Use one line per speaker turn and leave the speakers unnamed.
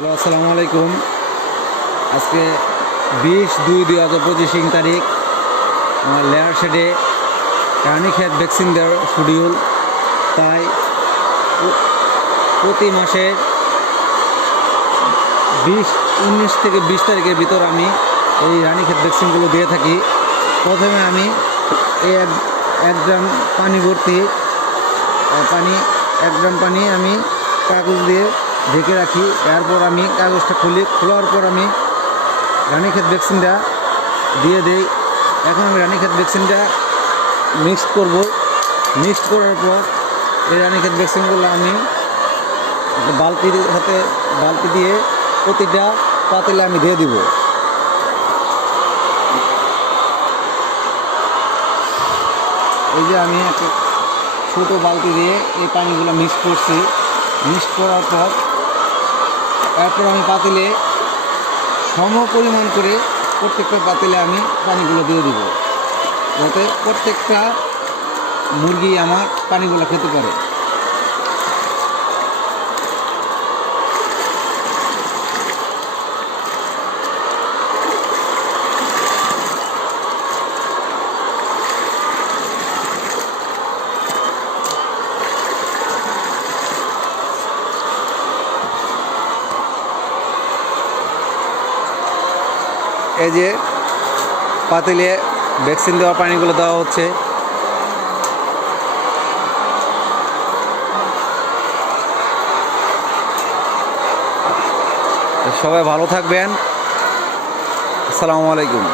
Hello, আসসালামু আলাইকুম। আজকে বিশ দুই দুই হাজার পঁচিশ ইং তারিখ। আমার লেয়ার শেডে রানীক্ষেত ভ্যাকসিন দেওয়ার শিডিউল তাই প্রতি মাসের বিশ, উনিশ থেকে বিশ তারিখের ভিতর আমি এই রানীক্ষেত ভ্যাকসিনগুলো দিয়ে থাকি। প্রথমে আমি এই এক এক গ্রাম পানি ভর্তি পানি, এক গ্রাম পানি আমি কাগজ দিয়ে ঢেকে রাখি। এরপর আমি কাগজটা খুলি। খোলার পর আমি রানীক্ষেত ভ্যাকসিনটা দিয়ে দেই। এখন আমি রানীক্ষেত ভ্যাকসিনটা মিক্স করব। মিক্সড করার পর এই রানীক্ষেত ভ্যাকসিনগুলো আমি বালতির হাতে বালতি দিয়ে প্রতিটা পাতিলে আমি দিয়ে দিব। এই যে আমি একটা ছোটো বালতি দিয়ে এই পানিগুলো মিক্স করছি। মিক্স করার পর এরপর আমি পাতিলে সম পরিমাণ করে প্রত্যেকটা পাতিলে আমি পানিগুলো দিয়ে দিব। যাতে প্রত্যেকটা মুরগি আমার পানিগুলো খেতে পারে। এই যে পাতিলে ভ্যাকসিন দেওয়া পানিগুলো দেওয়া হচ্ছে। সবাই ভালো থাকবেন। আসসালামু আলাইকুম।